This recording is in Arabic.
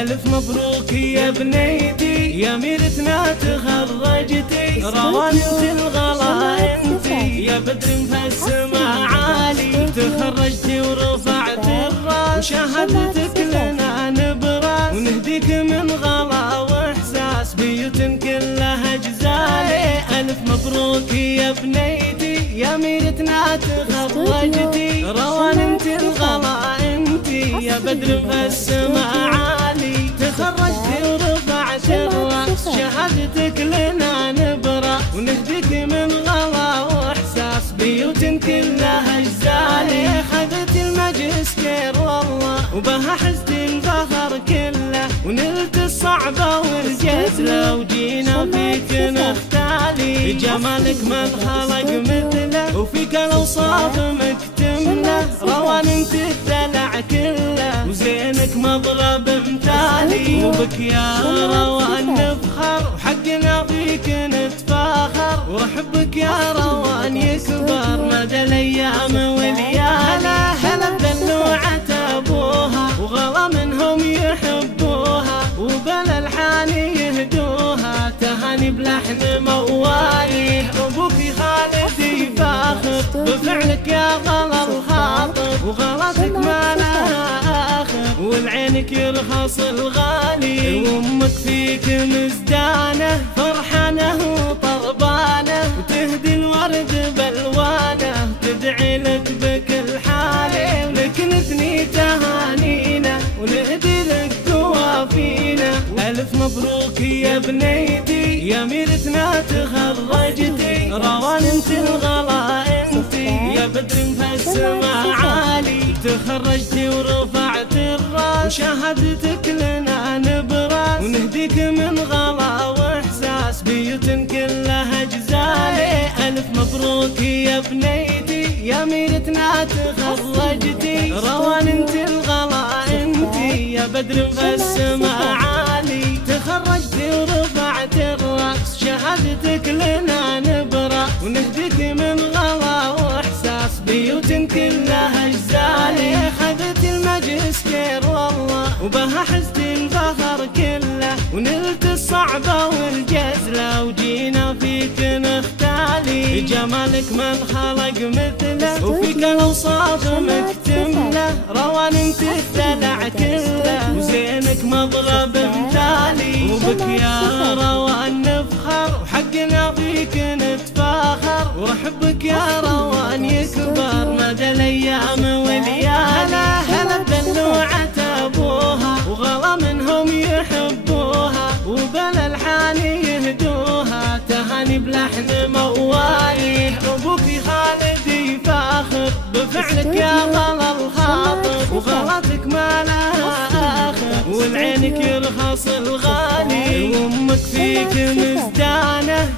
ألف مبروك يا بنيتي يا ميرتنا تخرجتي، روان انت الغلا انت يا بدر في السما عالي، تخرجتي ورفعت الراس وشهادتك لنا نبراس، ونهديك من غلا واحساس بيوت كلها جزالي. ألف مبروك يا بنيتي يا ميرتنا تخرجتي، روان انت الغلا انت يا بدر في السما عالي، تخرجتي ورفعت الراس شهادتك لنا نبرة، ونهديك من غلا واحساس بيوت كلها جزالي. خذت الماجستير والله وبها حزت الفخر كله، ونلت الصعبة والجزلة وجينا فيك نختالي، جمالك ما انخلق مثله وفيك الاوصاف مكتمله، روان انت الدلع كله وزينك مضرب مثالي، وبك يا روان نفخر وحقنا فيك نتفاخر، ورحبك يا روان يكبر مدى الايام والليالي. هلا بدلوعة ابوها وغلا منهم يحبوها، وبلا الحان يهدوها تهاني بلحن موالي، ابوك خالد يفاخر بفعلك يا غلا الخاطر، وغلاتك ما لها اخر والعينك يرخص الغالي، وامك فيك مزدانه فرحانه وطربانه، وتهدي الورد بالوانه تدعي لك بكل حاله، ولك نثني تهانينا ونهدي لك قوافينا. ألف مبروك يا بنيتي يا ميرتنا تخرجتي، روان انت الغلا انت يا بدر في السما عالي، تخرجتي ورفعت الراس وشهادتك لنا نبراس، ونهديك من غلا واحساس بيوت كلها جزالي. ألف مبروك يا بنيتي يا ميرتنا تخرجتي، روان انت الغلا انت يا بدر في السما عالي، تخرجتي ورفعت الراس شهادتك لنا نبرة، ونهديك من غلا واحساس بيوت كلها جزالي. خذت الماجستير والله وبها حزت الفخر كله، ونلت الصعبة والجزلة وجينا فيك نختالي، جمالك ما انخلق مثله وفيك الاوصاف مكتمله، روان انت الدلع كله وزينك مضرب مثالي، وبك يا روان نفخر وحقنا فيك نتفاخر، ورحبك يا روان يكبر مدى الايام والليالي. هلا بدلوعة ابوها وغلا منهم يحبوها، وبلا الحان يهدوها تهاني بلحن موالي، ابوك خالد يفاخر بفعلك يا غلا الخاطر، وغلاتك ما لها اخر والعينك يرخص الغالي، وامك فيك مزدانه